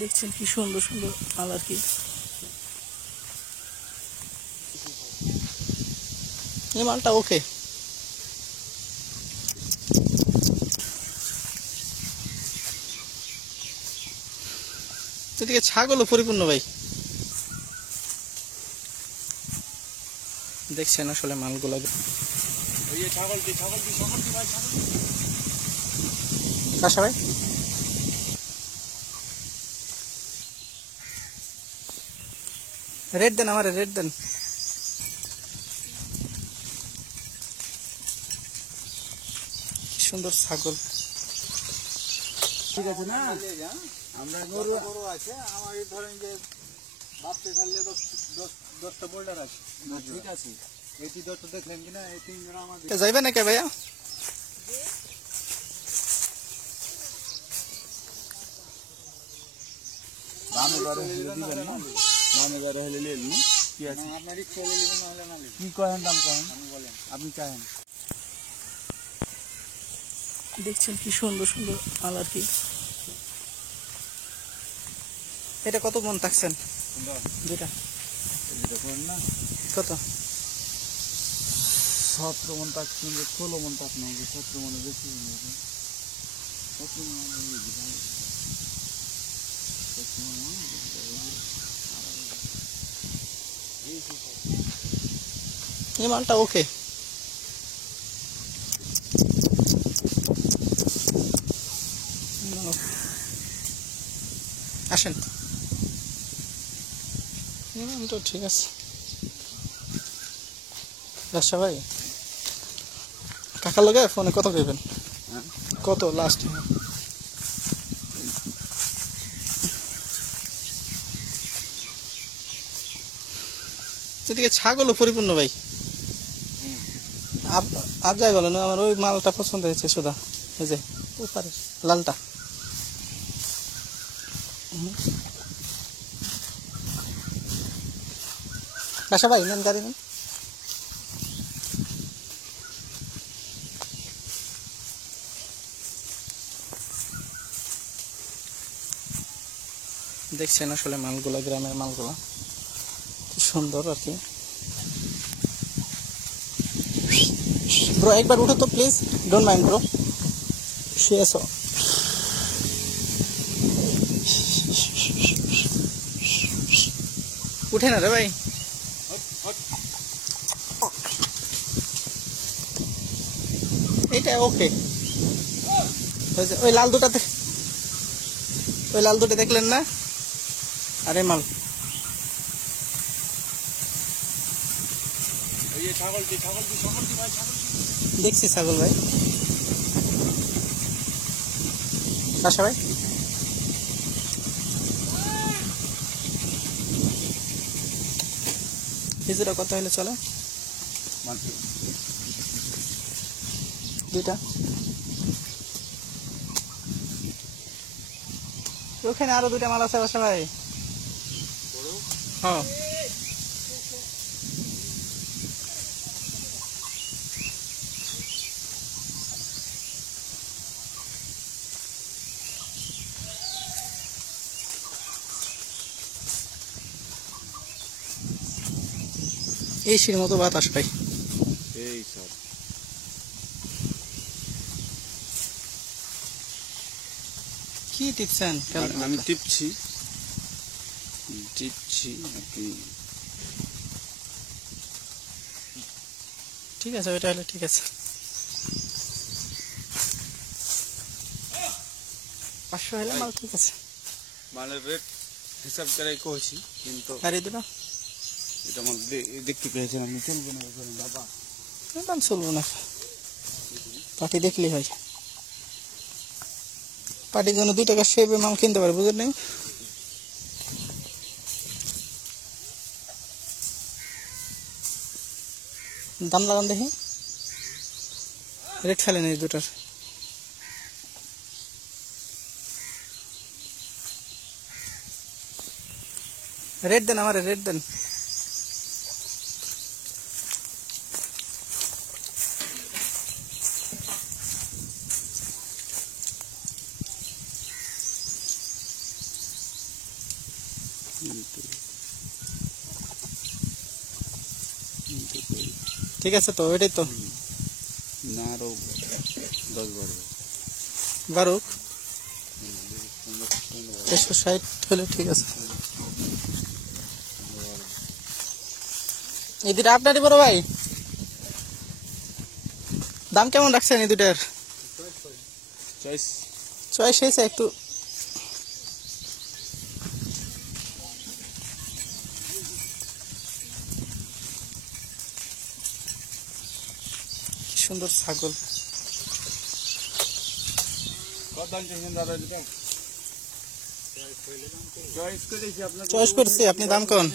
দেখছেন কি সুন্দর সুন্দর মাল আর কি। এই মালটা ওকে। এদিকে ছাগলও পরিপূর্ণ ভাই, দেখছেন আসলে মালগুলো। কাশা ভাই রেড দেন, আমার রেড দেন। সুন্দর ছাগল। ঠিক আছে না, আমরা গরু আছে আমার ধরেন যে ভাবতে চাইলে 10টা বোল্ডার আছে। ঠিক আছে, এই 10টা দেখলেন কিনা, এই 3 জন আমাদের যাইবে নাকি ভাইয়া? দামে বারে হলে দিবেন না, দামে বারে হলে নিলেন না। কি আছে আপনার ইচ্ছা হলে নেবেন, না হলে না নেবেন। কি কহেন দাম কহেন, আমি বলেন আপনি চাহেন। দেখছেন কি সুন্দর সুন্দর মাল আর কি। এটা কত মন থাকছেন? দুইটা না কত? 17 মন তাক, 16 মন তাক না, 17 মনে বেশি হয়ে যাবে। 17 মন হয়ে যাবে। এই মালটা ওকে। আসেন, তো ঠিক আছে। আচ্ছা ভাই, কাকার লগে ফোনে কত কইবেন? কত লাস্ট? এদিকে ছাগলও পরিপূর্ণ ভাই। আর যাই বলেন, আমার ওই মালটা পছন্দ হয়েছে সুদা, এই যে উপরে লালটা। আচ্ছা ভাই নেন, গাড়ি নেন। দেখছেন আসলে মালগুলা, গ্রামের মালগুলা কি সুন্দর আর কি। ব্রো একবার উঠো তো প্লিজ, ডোন্ট মাইন্ড ব্রো। শুয়ে আছো? উঠে না রে ভাই। এটা ওকে। ওই লাল দুটাতে, ওই লাল দুটো দেখলেন না? আরে মাল দেখছি ছাগল ভাই। আশা ভাই হিজুরা কত হলে চলে? দুইটা। ওখানে আরো দুইটা মাল আছে বাসা ভাই। হ্যাঁ এসির মতো বাতাস ভাই। এই সব কি টিপছেন? আমি টিপছি আপনি। ঠিক আছে, ওইটা হলে ঠিক আছে। 500 হলে মাল ঠিক আছে। মালের রেট হিসাব করে কইছি, কিন্তু গাড়ি দুটো এটা আমার দেখতে পেয়েছেন আপনি, চলবে না বাবা, দাম চলবো না। পার্টি দেখলেই হয়, পার্টির জন্য 2 টাকা সেবে মাল কিনতে পারে, বুঝলেন নাই? দাম লাগান দেখি, রেট ফেলে নেই দুটার। রেট দেন, আমার রেট দেন। ঠিক আছে তো, ওইটাই তো না আরো 10-12 বারুক 160 হলে ঠিক আছে। এই দুটা আপনারই বড় ভাই, দাম কেমন রাখছেন এই দুটার? চয়েস হয়েছে একটু। কি সুন্দর ছাগল। চয়েস করছি, আপনি দাম কোন?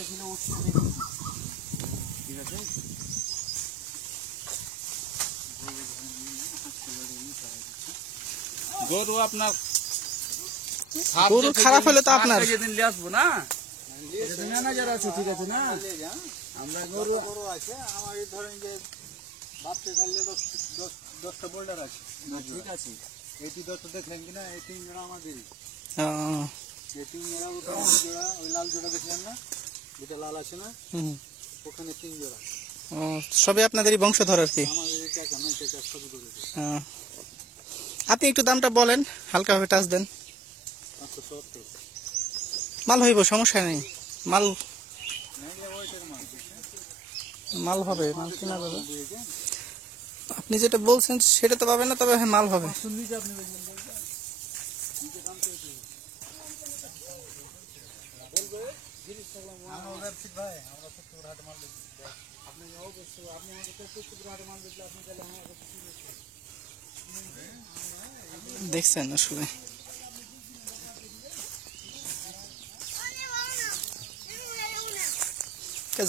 গরু আপনার গরু খারাপ হলে তো আপনার। যেদিন নিয়ে আসবো না, ম্যানেজার আছে, ঠিক আছে না, আমরা গরু আছে আমার ধরেন যে বাচ্চা ছাড়লে 10টা বোল্ডার আছে, ঠিক আছে। এই 10টা দেখলেন কিনা, এই 3 জোড়া আমাদেরই। এই 3 জোড়া ওই লাল জোড়া দেখলেন না, যেটা লাল আছে না, ওখানে 3 জোড়া সবই আপনাদেরই বংশধর আর কি। আমাদের এটা কেন এটা সবই করেছে। আপনি একটু দামটা বলেন, হালকাভাবে টাচ দেন। 570 মাল হইব, সমস্যা নেই। মাল মাল হবে, মাল কিনা যাবে। আপনি যেটা বলছেন সেটা তো পাবেন না, তবে হ্যাঁ মাল হবে। দেখছেন আসলে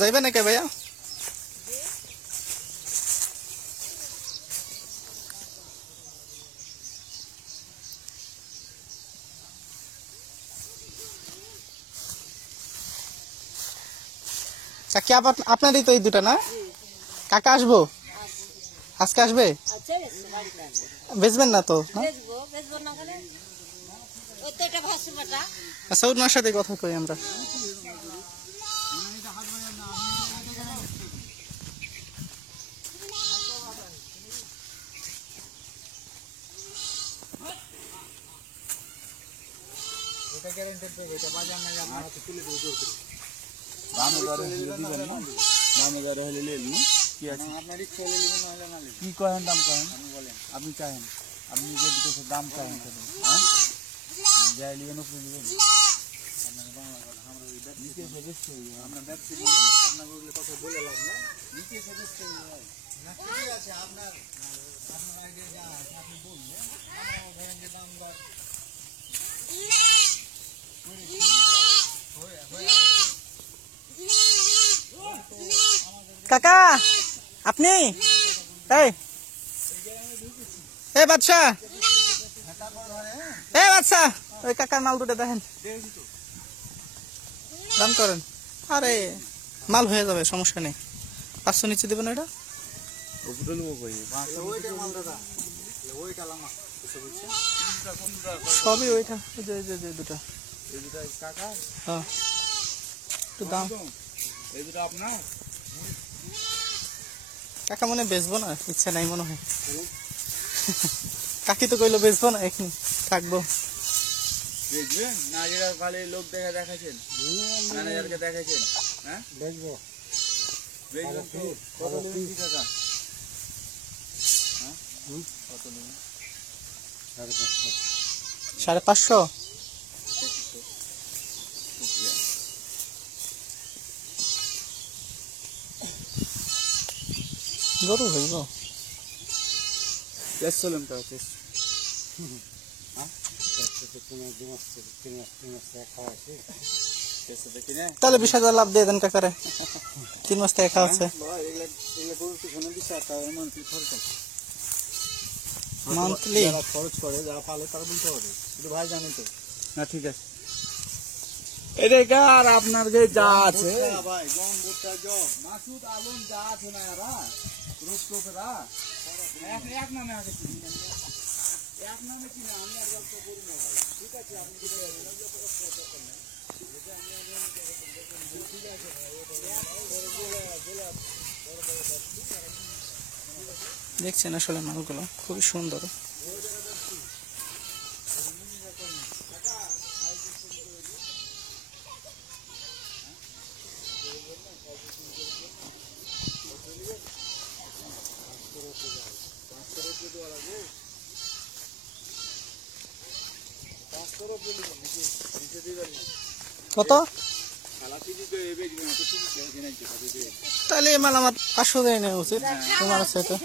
যাইবে নাকি ভাইয়া? কাকি আপনারই তো এই দুটা না? কাকা আসবো আজকে, আসবে? বেচবেন না তো? আচ্ছা, ওনার সাথে কথা কই আমরা। এটা গ্যারান্টেড পেয়ে, এটা বাজার না আমরা হাতে তুলে দেব জোর করে। দামে দরে হলে দিবেন না, দামে দরে হলে নেবেন কি আছে, আপনার ইচ্ছা হলে নেবেন, না হলে না নেবেন। কি করেন দাম করেন আপনি বলেন, আপনি চাহেন, আপনি যে কিছু দাম চাহেন সেটা হ্যাঁ যাই নেবেন উপরে নেবেন। আপনার বাংলা কথা আমরা ওই নিচে সদস্য আমরা ব্যবসা আপনার ওগুলো কথা বলে লাভ না, নিচে সদস্য না ঠিক আছে। আপনার আইডিয়া যা আছে আপনি বলবেন, আমরা ধরেন যে দাম দর কাকা আপনি এই বাদশা, বাদশা ওই কাকার মাল দুটো দেখেন, দাম করেন। আরে মাল হয়ে যাবে, সমস্যা নেই। 500 নিচে দেবেন ওইটা। সবই ওইটা, দুটা হ্যাঁ একটু দাম। কাকা মনে বেচবো না, ইচ্ছা নাই মনে হয়। কাকি তো কইলো বেচবো না, এখানে থাকবো। দেখবেন না, যেটা খালি লোক দেখে দেখাচ্ছেন, ম্যানেজারকে দেখাচ্ছেন, হ্যাঁ দেখবো দেখবেন তো কত নেবেন কি টাকা, হ্যাঁ কত নেবেন? 550। গরু হইব চলেন তো তাহলে 20,000 লাভ দিয়ে দেন কাকারে। 3 মাস থেকে খাওয়াচ্ছে মান্থলি খরচ করে, যারা পালে তারা বলতে পারে, কিন্তু ভাই জানি তো না। ঠিক আছে, এটাকার আপনার যে যা আছে ভাই, গম ভুট্টা জব মাসুদ আলম যা আছে না, এরা রূপটোকেরা এক নামে আগে এক নামে কিনা আমি আর গল্প করি না ভাই। ঠিক আছে, আপনি দেখছেন আসলে মালগুলো খুবই সুন্দর। কত তাহলে এই মাল আমার 500 দিয়ে নেওয়া উচিত তোমার আছে তো।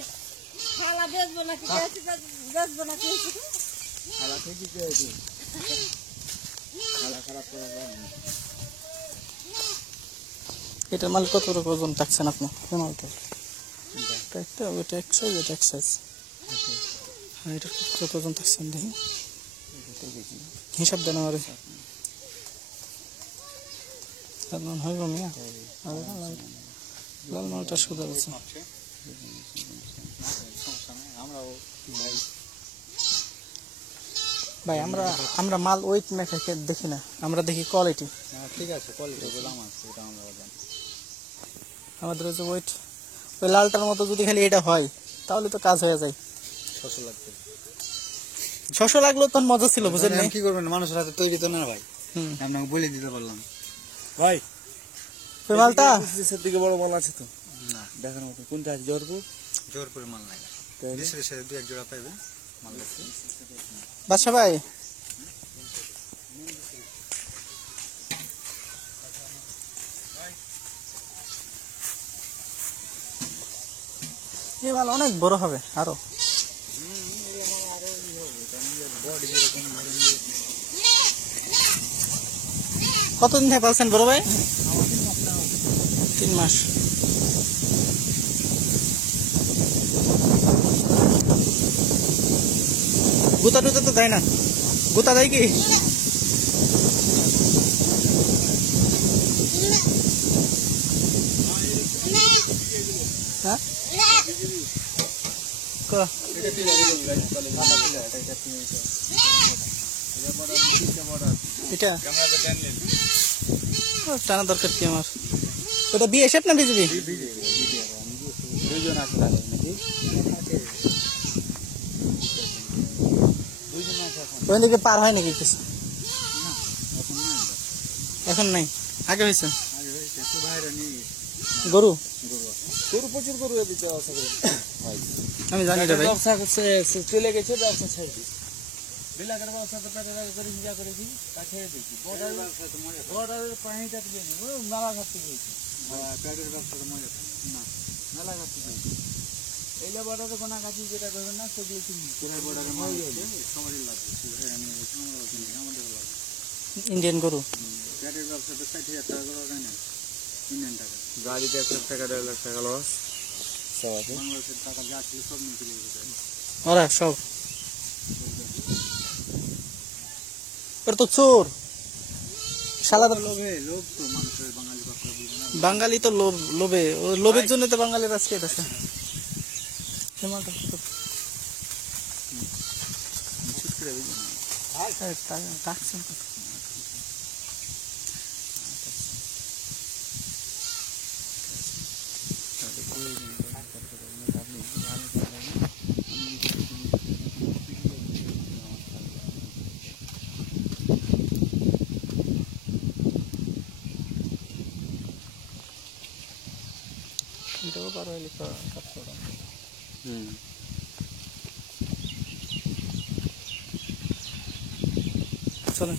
এটার মাল কত রকম ওজন থাকছেন আপনি? মালটা একটা ওইটা এক্সাইজ ওইটা এক্সাইজ। হ্যাঁ এটার কত ওজন থাকছেন দেখি, হিসাব দেন আমার। হইব মিয়া লাল মালটা সুদা আছে। ভাই আমরা মাল ওয়েট মেখে দেখি না, আমরা দেখি কোয়ালিটি। ঠিক আছে, কোয়ালিটি বললাম আছে, এটা আমরা জানি। আমাদের ওই যে ওয়েট ওই লালটার মতো যদি খালি এটা হয় তাহলে তো কাজ হয়ে যায়। 600 লাগবে। 600 লাগলো তো মজা ছিল, বুঝলেন না? কি করবেন, মানুষের হাতে তৈরি তো না ভাই, আপনাকে বলে দিতে পারলাম ভাই। ওই মালটা দেশের দিকে বড় মাল আছে তো না দেখার মতো। কোনটা আছে? জোরপুরে মাল নাই, দেশের সাথে 2-1 জোড়া পাইবে মাল আছে। বাদশা ভাই এই মাল অনেক বড় হবে আরো। কতদিন থেকে পালছেন বড় ভাই? 3 মাস। গুতা টুতা তো দেয় না? গুতা দেয় কি? হ্যাঁ এটা টানা দরকার কি আমার? ওটা বিএসএফ না বিজিবি? দুইজন আছে নাকি? ওই দিকে পার হয় নাকি কিছু? এখন নাই, আগে হয়েছে। গরু প্রচুর গরু আমি জানি রে ভাই। ব্যবসা চলে গেছে, ব্যবসা ছেড়ে দিয়েছে। বিলাকের ব্যবসা তো করে যা করেছি তা ছেড়ে দিয়েছি। বর্ডারের পানিটা দিয়ে মেলা ঘাটতে গিয়েছি। প্যাডের ব্যবসাটা মজা না, মেলা ঘাটতে গিয়েছি। এই যে বর্ডারে কোনা কাছি যেটা করবেন না সেগুলো কিনবি। বর্ডারে সবারই লাগবে, আমাদের লাগবে। ইন্ডিয়ান গরু প্যাডের ব্যবসাটা 60,000 টাকা করে দেয় না, ইন্ডিয়ান টাকা। গাড়িতে 1 লাখ টাকা 1.5 লাখ টাকা লস। বাংলাদেশের টাকা যা ছিল সব নিয়ে চলে গেছে ওরা সব। ওরা তো চোর শালা। লোভ তো মানুষের, বাঙালি কথা বুঝে না। বাঙালি তো লোভে, ও লোভের জন্য তো বাঙালির আজকে এটা। ডাকছেন এটাও পারো লিখা চলেন।